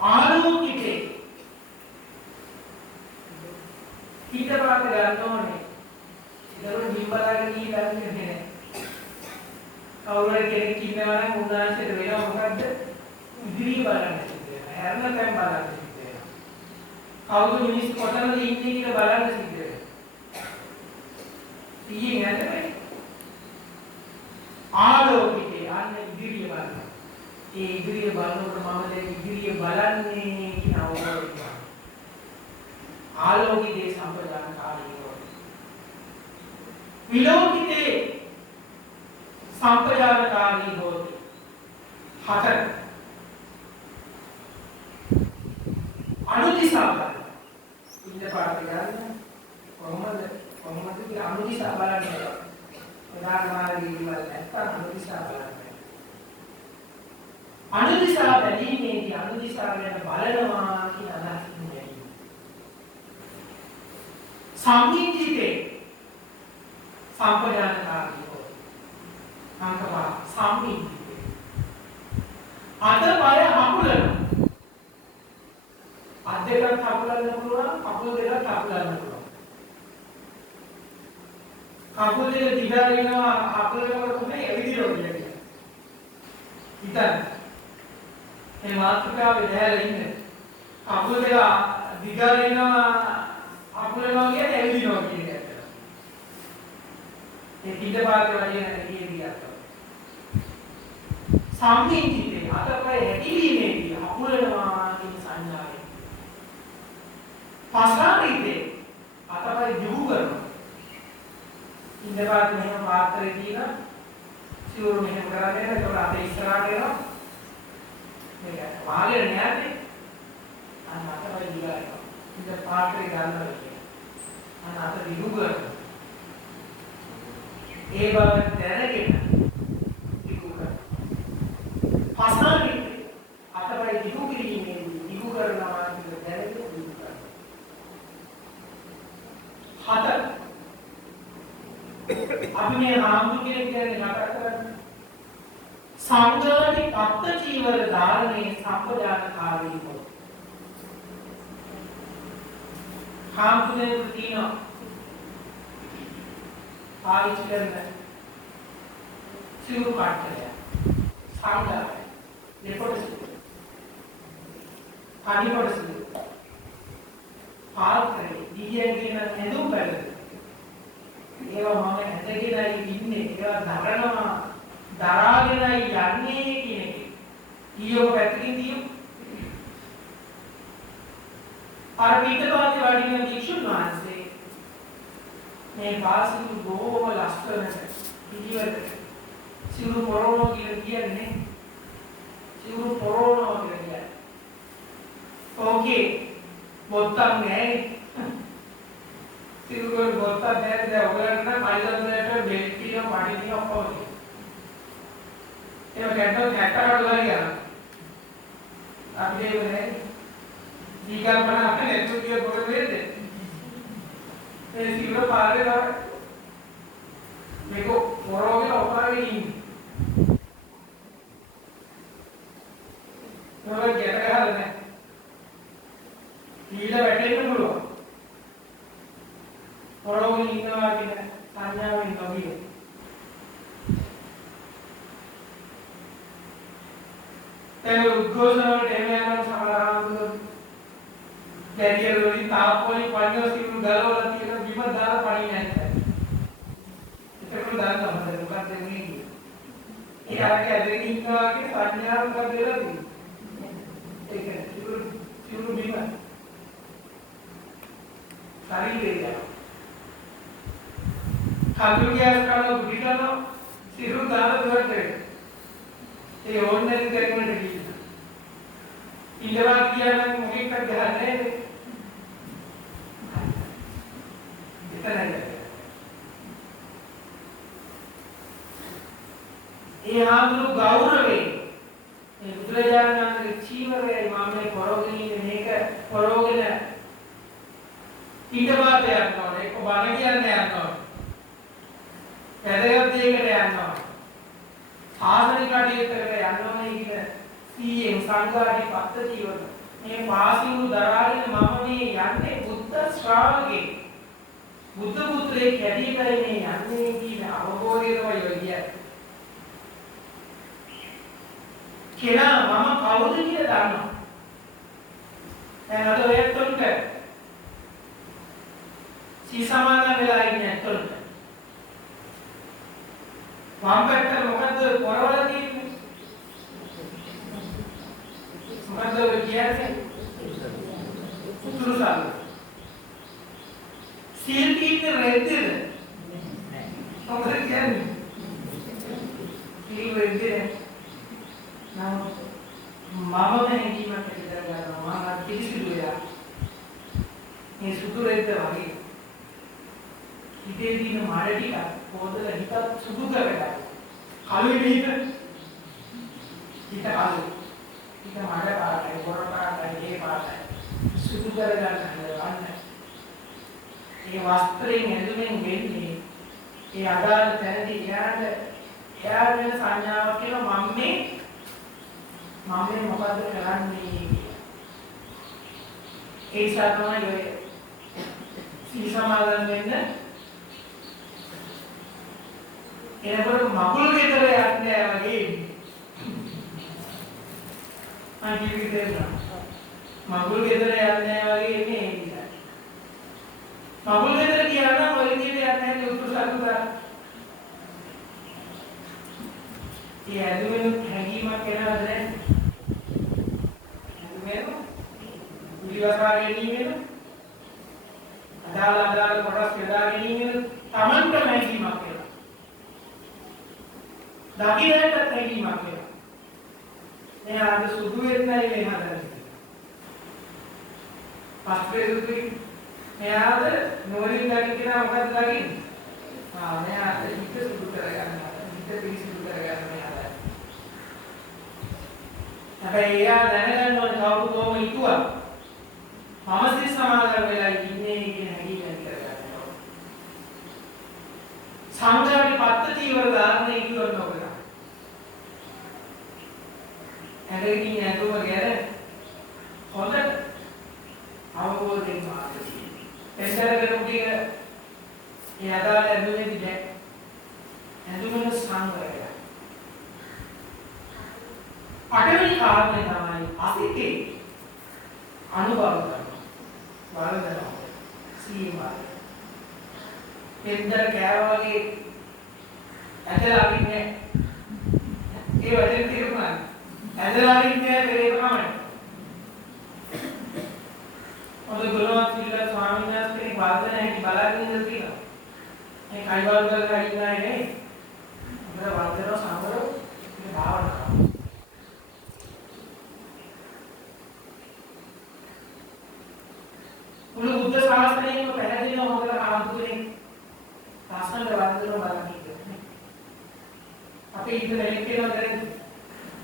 ආලෝකිතේ පිටපාත ගන්න ඕනේ. ඒකවල නිබ්බලාගෙන ගිහිල්ලා නැහැ. කවුරු කෙනෙක් ඉන්නවා නම් උන්වහන්සේට වෙනව මොකද්ද? ඉදිරිය බලන්න සිද්ධ වෙනවා. හැරෙන තැන් බලන්න සිද්ධ වෙනවා. කවුරු මිනිස් කොතනද ඉන්නේ කියලා බලන්න සිද්ධ වෙනවා. ඊයේ නැතනේ. ආලෝකිතේ අන්න ඉදිරිය බලන්න. ඒ ඉදිරිය බලනකොට මම දැන් ඉදිරිය බලන්නේ කියන අවබෝධය. ආලෝකිතේ සම්පජානකාරී හොති. විලෝකිතේ සම්පජානකාරී හොති. හතර අනුදිසා බලන්න. ඉන්න පාඩක ගන්න කොහොමද අනුදිසා බලන්නේ? උදාහරණ මාර්ගයේ වල නැත්නම් අනුදිසා බලන්න. අනුදිසා බැලීමේදී අනුදිසා ගැන බලනවා කියන අදහසින් සම්මිතිතේ සම්පජානකාරී හොති. අංකපා සම්මිතිතේ අත පය හකුලන අත් දෙකක් හකුලන්න පුළුවන්, කකුල් දෙකක් හකුලන්න පුළුවන්. කකුල් දෙක දිග දිගා වෙනවා අකුලේකට තමයි එවිදිනවා කියන්නේ. හිතන්න. මේ මාතෘකාවේ දැහැලා ඉන්නේ. අකුල දෙක දිගා වෙනවා අකුලේනවා කියන්නේ එවිදිනවා කියන එක. ඒ පිටපාතේ වගේ නැහැ කියන්නේ. සම්මිතිතේ අතපය හැකිලීමේදී අකුලනවා කියන සංඥාවයි. පස්කාරීතේ අතපය දිගු කරනවා. ඉන්දපාත මෙහෙම පාත්‍රේ තියලා සිවුරු මෙහෙම කරගෙන ඒකට අත ඉස්සරහට එනවා. මේක වාලේ නෑනේ. අන්න අතපය දිගා වෙනවා. ඉන්ද පාත්‍රේ ගන්නවා කියන්නේ. අන්න අත දිගු කරනවා. ඒ බව දැනගෙන පස්කාරීතේ අතපය දිගු කිරීමේදී දිගු කරනවා කියන දැනගෙන දිගු කරනවා. හතර අපි මේ හාමුදුරු කෙනෙක් ගැන කතා කරන්නේ සංඝාණි පත්ත චීවර ධාරණේ සම්පදානකාරී කොට. හාමුදුරුවෝ තියෙනවා පාවිච්චි කරන සිවුරු පාට්ටය සංඝාණි දෙපොඩ සිවුරු පරිපොඩ සිවුරු පාත්‍රේ දිගියෙන් කියන ඇඳුම් පැළඳ ඒවා මම ඇදගෙනයි ඉන්නේ ඒවා දරනවා දරාගෙනයි යන්නේ කියන එක. ඊයෝ පැත්තකින් තියමු. අර පිටපාතේ වඩින භික්ෂුන් වහන්සේ මේ පාසිතු බොහොම ලස්සනට පිළිවෙලට සිවුරු පොරවනවා කියලා කියන්නේ. සිවුරු පොරවනවා කියලා කියන්නේ. ඕකේ බොත්තම් නැහැ. සිවුරු බොත්තම් නැහැ දැන් ඔයගොල්ලන් පයිලන්ලට බෙල්ට් එක වඩින්න ඔක්කොම. ඒක කැටකට ගියා. අපි මේ දීගල්පන අපේ නෙට්වර්කිය පොර වෙන්නේ. ඒ සිවුර පාරේ දාන්න. මේක පොරෝගේ ඔපාරේ ඉන්නේ. නෝර ගැට ගහලා නැහැ. ඊළ වැටෙන්න පුළුවන්. පොරෝගේ ඉන්නවා කියන සංඥාවෙන් නොගිය. ඒ උද්ඝෝෂණවලට එන්නේ සමහරවල් දැරියල් වලින් තාප්පෝලි පණින සිවුරු ගලවලා තියෙන බිම දාලා පණින්නේ නැහැ. ඒක දාන්න හොඳයි මොකක්ද මේ? ඒ ආරක ඇදගෙන ඉන්නවා කියන සංඥාව මොකද වෙලා තියෙන්නේ? ඒක සිවුරු බිම ශරීරය කඳුළු ගෑස් කරන පිටන සිවුරු දාලා දුරට ඒ ඕන්නේ දෙකකට ගිහින් ඉඳලා කියන්නේ මොකෙක්ද ගහන්නේ එතනයි ඒ ආඳුරු ගෞරවේ මේ බුදුරජාණන් වහන්සේගේ චීවරයයි මම මේ පොරෝගෙන මේක පොරෝගෙන ඉඳපාත යනවා ඒක බණ කියන්නේ යනවා වැදගත් දෙයකට යනවා ආසනික කටයුත්තකට යනවා කියන සීයෙන් සංඝාණි පත්ත චීවර මේ පාසිවුරු දරාගෙන මම මේ යන්නේ බුද්ධ ශ්‍රාවකේ බුද්ධ පුත්‍රේ කැඩීමයි මේ යන්නේ කියන අවබෝධය තමයි ඔය කියන්නේ. කෙනා මම කවුද කියලා දන්නවා. දැන් අද ඔයත් උන්ට සීසමාන වෙලා ඉන්නේ නැත්තොත් වම් පැත්තට මොකද්ද පොරවල තියෙන්නේ? මොකද්ද ඔය කියන්නේ? උතුරුසාල. සීල් කීපේ රෙද්දද? මොකද කියන්නේ? සීල් රෙද්දේ නෑ. මම හැංගීමක් විතර ගන්නවා. මම කිසිදු වෙලා. මේ සුදු රෙද්ද වගේ. හිතේ තියෙන මාඩ ටික පොදල හිතත් සුදු කරගන්න. කලුයි හිත. හිත කලු. හිත මාඩ පාටයි, බොර පාටයි, ඒ පාටයි. සුදු කරගන්න අන්න. ඒ වස්ත්‍රයෙන් ඇඳුමින් වෙන්නේ ඒ අදාළ තැනදී එයා වෙන සංඥාවක් කියලා මම මේ මොකද්ද කරන්නේ ඒ සාතමයි ඔය. စီ සමාදන් වෙන්න එනකොට මකුළු ගෙදර යන්නේ වගේ මම කිව්වේ මකුළු ගෙදර යන්නේ වගේ ඉන්නේ ඒකයි. මකුළු ගෙදර ගියා නම් ඔය විදිහට යන්නේ නැහැ උතුරු සතුරා. ඒ ඇදුවෙන් හැංගීමක් එනවද නැහැ? ඇදුවෙන් ඉලිවසා ගැනීමෙන් අදාළ කොටස් බෙදා ගැනීමෙන් තමන්ට හැංගීමක් එනවා. දකින්නට හැංගීමක් එනවා. එයාට සුදු වෙන්නයි මේ හදන්නේ. පස්සේ සුදුයි. එයාට නොවලින් දකින්න මොකද දකින්නේ? මෙයාට හිත සුදු කරගන්නවා. හිත පිරිසිදු කරගන්න මෙයාට. හැබැයි එයා දැනගන්න ඕනේ කවුරු කොහොම හිතුවා. මම සිත සමාදන් වෙලා ඉන්නේ කියන හැඟීම කරගන්නවා. සංඝයාගේ පද්ධතිය වල ධාරණය කියවන්න ඕක. හැදෙකින් ඇතුම ගැන හොඳට අවබෝධයෙන් මාර්ගය. එතරම් උටික ඒ අදාළ ඇඳුමේදී දැක් ඇඳුමේ සංග්‍රහය. පළවෙනි කාරණේ තමයි අසිතේ අනුභව කරනවා. වරදනවා. සීමා. පෙන්දර කෑවගේ ඇදලා ඉන්නේ. ඒ වචන තේරුණා. ඇදලා ඉන්නේ පෙරේ තමයි. ඔබ ගුණවත් පිළිගත් ස්වාමීන් වහන්සේ වාදන හැටි බලාගෙන ඉඳලා තියෙනවා. මේ කයිවල් වල හරියන්නේ නේ. අපේ වාදන සමවර මේ භාවනාව. මුළු බුද්ධ ශාස්ත්‍රයේම පැහැදිලිව හොඳට ආන්තුනේ සාසන වාදන බලන්නේ. අපි ඉතින් එක්කේම කරන්නේ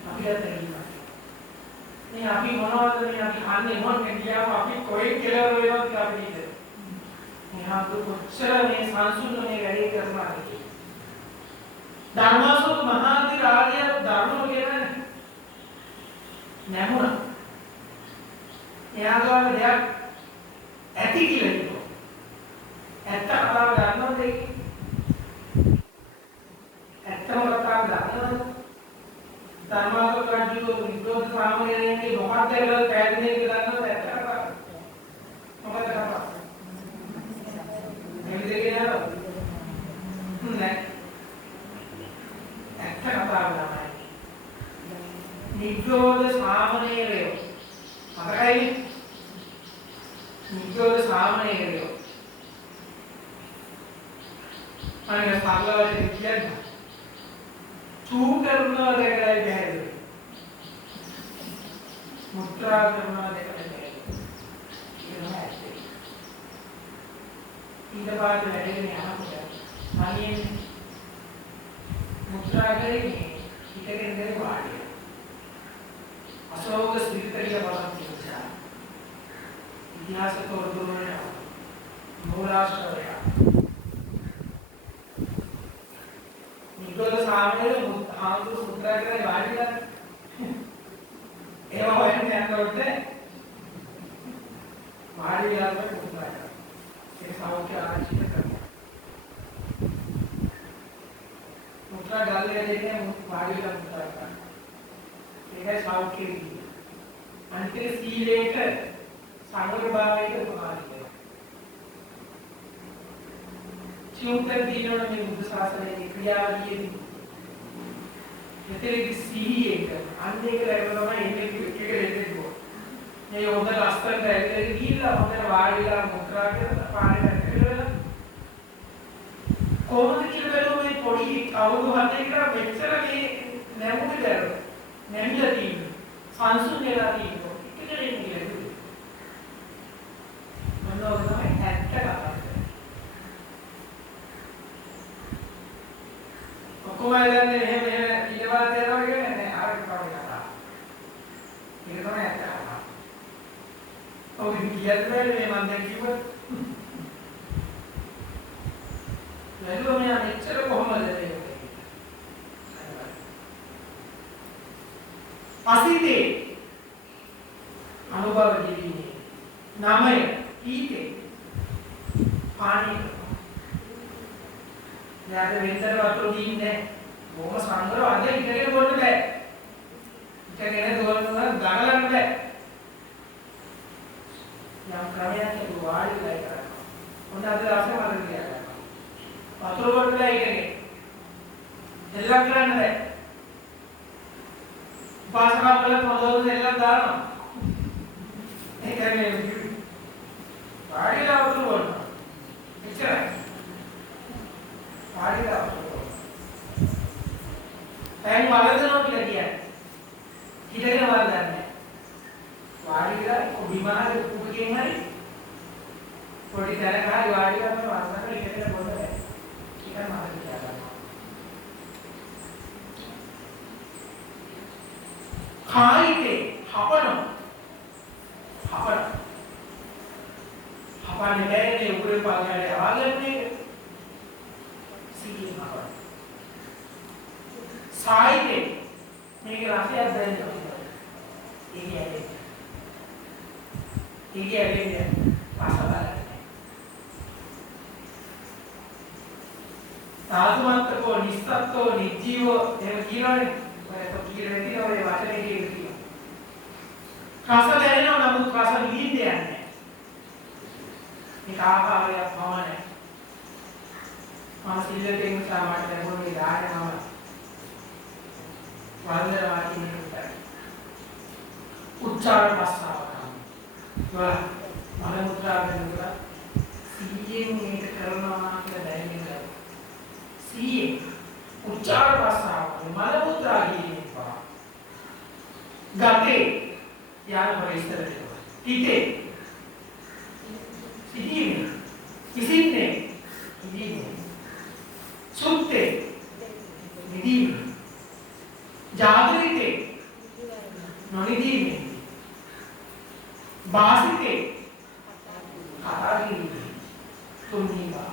අපිට තේරෙනවා. මේ අපි මොනවද මේ අපි අන්නේ මොන කියලාම අපි කොයි කෙලවර වෙනවද කියලා අපි හිතේ. මේ හඳු කොච්චර මේ සංසුන්ව මේ වැඩේ කරනවාද කියලා. ධර්මසෝත මහාති රාජ්‍ය ධර්මෝ කියන්නේ නැමුණා. එයාගාව දෙයක් ඇති කියලා හිතුවා. ඇත්ත කතාව දන්නවද ඒක? ඇත්තම කතාව දන්නවද? ධර්මාසෝත රාජ්‍යෝ විද්‍රෝහ සාමණේරයන්ගේ මොකක්ද කියලා පැහැදිලි කියලා දන්නවද? ඇත්ත කතාව. මොකද කතාව? මේ දෙකේ නේද? නෑ. ඇත්ත කතාව තමයි. විද්‍රෝහ සාමණේරයෝ මතකයි? විද්‍රෝහ සාමණේරයෝ අනේ සාගලවලට කියන්නේ චූ කරනවා දැකලා බැහැ. මුත්‍රා කරනවා දැකලා බැහැ. ඊට පස්සේ වැඩගෙන යනකොට අනියෙන් මුත්‍රා කරේ හිතගෙන ඉඳලා වාඩි. අශෝක ස්ථිරිතරිය බලන් තිබුණා. ඉතිහාස තොරතුරු මූලාශ්‍රය. නිකෝල සාමණේර ආන්දු මුත්‍රා කරේ වාඩිලා. ඒව හොයන්න යනකොට වාඩිලා මුත්‍රා කරා. ඒ සෞඛ්‍ය ආරක්ෂිත කරනවා. මුත්‍රා ගාලේ දෙන්නේ වාඩිලා මුත්‍රා කරනවා. ඒකයි සෞඛ්‍ය කියන්නේ. අන්තිම සීලේක සංවර භාවයට උපකාරී වෙනවා. චුම්පේ දිනවල මේ බුද්ධ ශාසනයේ ක්‍රියාවලියේදී මෙතෙක් සීහියක අන්නේක ලැබෙනවා එන්නේ එක දෙන්නේ. මේ හොඳ ලස්සනට ඇවිල්ලා ගිහිල්ලා හොඳට වාඩිලා මුත්‍රා කරලා පාරේ වැටෙලා කොහොමද කියලා බැලුවොත් මේ පොඩි අවුරුදු 7 කට මෙච්චර මේ නැමුනේ දැරුවා. නැමිලා තියෙනවා. සංසුන් වෙලා තියෙනවා. එක දෙන්නේ කියලා. මොනවද තමයි ඇත්ත කතාව. කොහොමද දන්නේ එහෙම ඊළඟට යනවා කියන්නේ නෑ ආරක කවුද කතාව. ඒක තමයි ඇත්ත කතාව. ඔව් කියන්නේ මේ මම දැන් කිව්වා. ලැබුවා මෙයා මෙච්චර කොහොමද ඒක. අසිතේ අනුභව ජීවිතේ නාමය ඊතේ පාණි යාට වෙන්දර වතුර දීන්නේ බොහොම සංගරව අද ඉතගෙන බොන්න බෑ. ඉතගෙන දොරන දඟලන්න බෑ. යම් ක්‍රමයක් ඒක වාඩිලා කරනවා. හොඳ අද දවසේ මම කියනවා. වතුර බොන්න ඉතගෙන. එල්ලම් කරන්න බෑ. පාසකම් වල පොළොව එල්ලම් දානවා. ඒක නෙමෙයි. වාඩිලා වතුර බොන්න. එච්චරයි. වාඩිලා වතුර බොන්න. දැන් වලදනවා කියලා කියන්නේ. හිතගෙන වලදන්නේ. වාඩිලා කොබිමාගේ කුපකෙන් හරි පොඩි තැනක හරි වාඩිලා මම වලදන්න හිතගෙන බොන්න බෑ. ඒක මම කියනවා. කායිකේ හපන්නේ බෑනේ උගුරේ පාගාලේ ආගන්නේ සීලි හපන සායිකේ මේක රසයක් දැනෙනවා ඒකේ පාස බලන්නේ සාතුමත්කෝ නිස්සත්කෝ නිජීවෝ එහෙම කියනවනේ ඔය කියන දේ ඔය වචනේ කියනවා රස දැනෙනවා නමුත් රස නිදින්නේ නැහැ මේක ආකාරයක් පමණයි මම සිල්ලෙන් සාමාන්‍ය දැනුනේ දානවා වන්දනා කියන එක උච්චාර භාෂාව කරනවා මම මුත්‍රා වෙනවා සීයෙන් මේක කරනවා කියලා දැනෙන්නේ සීයෙන් උච්චාර භාෂාව මල මුත්‍රා කියනවා ගතේ යාන පරිස්තර වෙනවා හිතේ සිහිනේ කිසින්නේ ඉදින්නේ සුත්තේ නිදීම जागृते ननिदीमे बासिते कथागिरी तुन्नीवा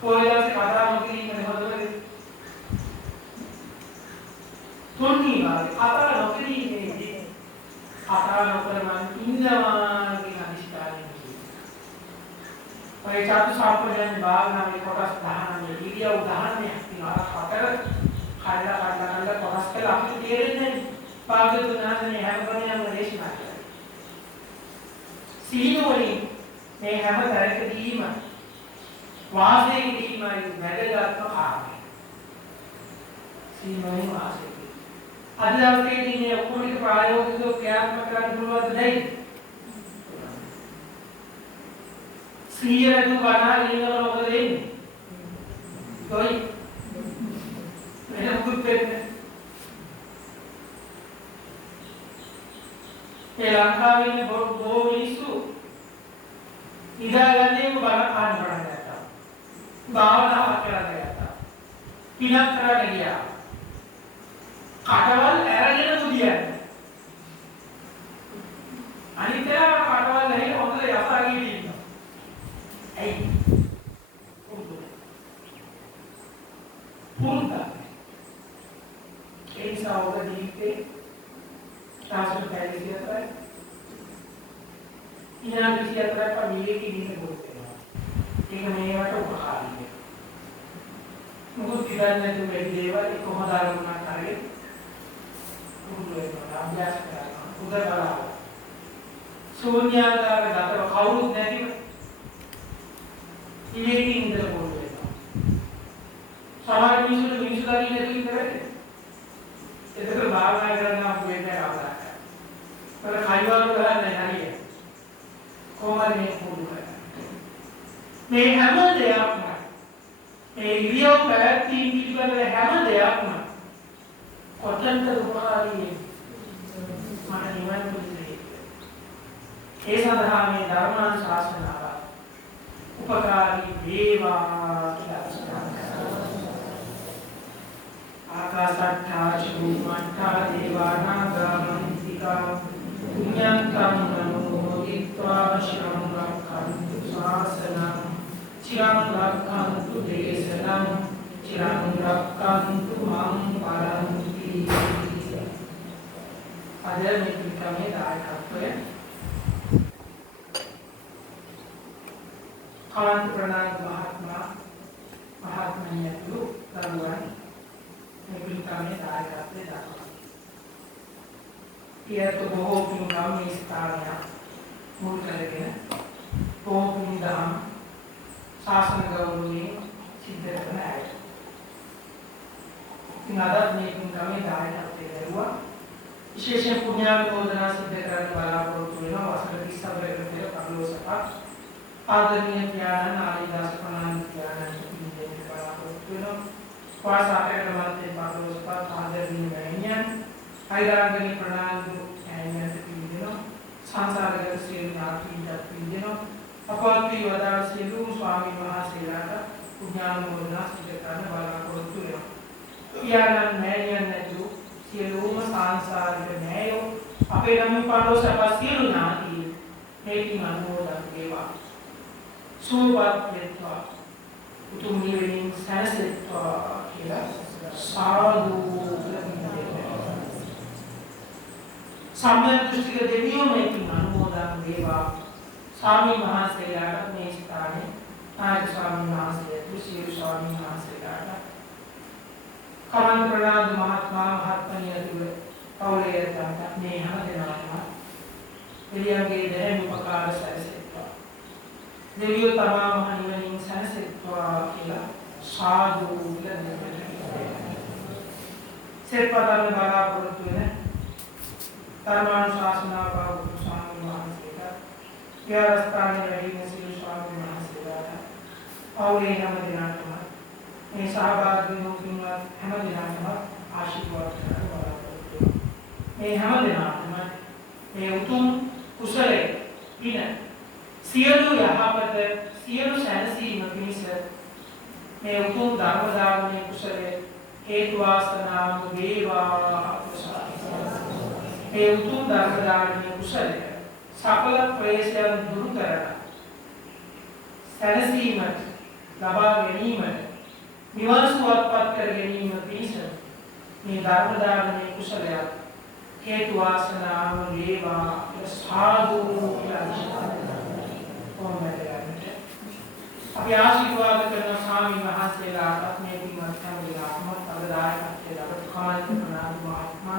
कोयला से कथा नौकरी में होते तुन्नीवा कथा नौकरी में कथा नौकर मान इंद्रमान की अनिष्टानी और चातु सापजन बाग नाम एक कोटा उदाहरण में लिया उदाहरण में हस्तिनारा खातर खाला कोटास के लाभ दे रहे हैं बाग दुनिया ने हम बने हम देश में सीनोली ने हम तरह के दीम वासे की दीम मैदानात्मक आगे सीनोली वासे अदलाव के दीन ने अपनी प्रायोगिक तो क्रियात्मक का गुरुवाद नहीं सीयर तू बना लेने वाला होगा दें कोई मैंने खुद पे ये लंका में वो इशू इधर करने को बना खान पड़ा जाता बावला करा जाता पिनक करा गया काटवाल एरने को दिया अनित्य काटवाल नहीं होता ऐसा ही पूर्णता ऐसा होगा जीते ट्रांसफर पहले से आता है यहाँ किसी यात्रा पर मिले की नहीं बोलते हैं एक महीने वाला उपखा दिए मुझे पिता ने तो मेरी देवा एक कोहदार बना करे उनको अभ्यास कराना उधर बड़ा सोनिया का दाता खाऊं नहीं इलेक्ट्रिक इंटर बोल रहे हैं समाज में मिसुदारी ने तो करे ये तो बाहर ना करना हुए में आ रहा है पर खाईवाल का नहीं है कोमल में बोल रहा है मैं हैमर दे आपना मैं लियो पर तीन पीपल में हैमर दे आपना कॉटन का उपकारी है माना निवान को नहीं ऐसा तरह में धर्मान शासन आवा उपकारी देवा आकाशट्ठा चुम्मट्ठा देवानागमन्तिका पुण्यन्तं नमोदित्वा शिरं रक्षन्तु शासनं चिरं रक्षन्तु देशनं चिरं रक्षन्तु मां परन्ति अदर मित्रिका में दायकत्वය कांत प्रणाम महात्मा ये तो बहुत पिंगम में स्थानीय मूल करके बहुत पिंगम शासन गौरवी सिद्ध करना है पिंगादात में पिंगम में दाय करते हैं हुआ विशेष पुण्यानुमोदना सिद्ध करने वाला प्रोत्साहन वासना सब करते हैं पगलो सपा आदरणीय ज्ञान नारीदास प्रणाम ज्ञान देने वाला प्रोत्साहन वासा करते पगलो सपा आदरणीय बहनियन आयरांगनी प्रणाम ज्ञान पिंजनो सांसारिक सेल नाकी जप पिंजनो अपवर्ती वदार सेलु स्वामी महासेलाटा पुण्यानुमोदना सिद्ध करने वाला प्रोत्साहन यानन नयन नजु සියලුම සංසාරික න්‍යායෝ අපේ නම් පාඩෝ සපා සියලු නාති මේකි මනෝදන් වේවා සුවපත් වෙත්වා උතුම් නිවනින් සැනසෙත්වා කියලා සාදු සම්‍යක් දෘෂ්ටික දෙවියෝ මේකි මනෝදන් වේවා ස්වාමී මහසේලාට මේ ස්ථානයේ ආර්ය ස්වාමී මහසේලා සියලු ස්වාමී මහසේලාට कमन प्रणाद महात्मा महात्मनी अतुल कौले यत्ता ने हम देनामा विलियंगे देह उपकार सरसेत्वा देवियो तमाम हनिवनिं सरसेत्वा किला साधु सेत्पदान बाला पुरतुने धर्मानुशासना बाबू स्वामी महासेला व्यारस्थाने रहीने श्री स्वामी महासेला कौले हम देनामा මේ සහභාගී වුණත් හැම දිනකම ආශිර්වාද කරනවා. මේ හැම දිනකම මේ උතුම් කුසලයේ පින සියලු යහපත සියලු සැනසීම පිණිස මේ උතුම් ධර්ම දානමය කුසලයේ හේතු වාසනාම වේවා. මේ උතුම් ධර්ම දානමය කුසලය සකල ක්ලේශයන් දුරු කරලා සැනසීමට ලබා ගැනීමට निवास सुवत्पत कर गनी मतीस ने दारदार ने कुशलया हेतु वासना लेवा साधु ओम नमः अभी आशीर्वाद करना स्वामी महासेला अपने भी मध्यम विरामत अवदाय करते दावत खान प्रणाम महात्मा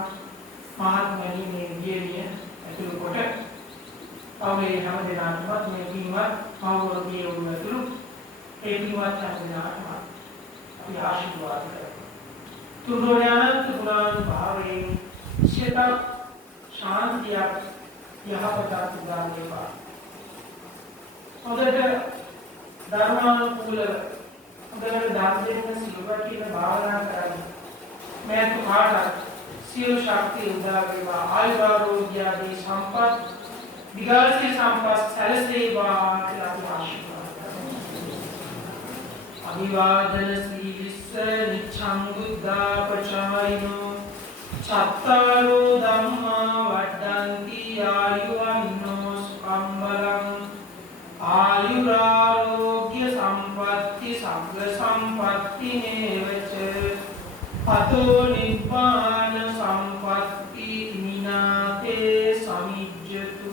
महात्मनी ने ये अतुल कोटक अवे हम दिनात्मक में भी मत और भी अतुल एक मत दिनात्मक आशीर्वाद करें तुर्यानंत पुराण भावे शेता शांतिया यहाँ पता तुरा देवा अगर धर्मानुकूल अगर दांते में सिल्वर की में भावना कराई मैं तुम्हारा शिव शक्ति उदा देवा आयुर्रोग्य आदि संपत विगार से संपत सलसे वा आशीर्वाद अभिवादन श्रीविश्व निच्छं बुद्धापचारिणो चत्तारो धम्मा वर्धन्ति आयुवन्नो सुखं बलं आयुरारोग्य संपत्ति सगल संपत्ति मेव च अतो निब्बान संपत्ति निनाते समिज्जतु।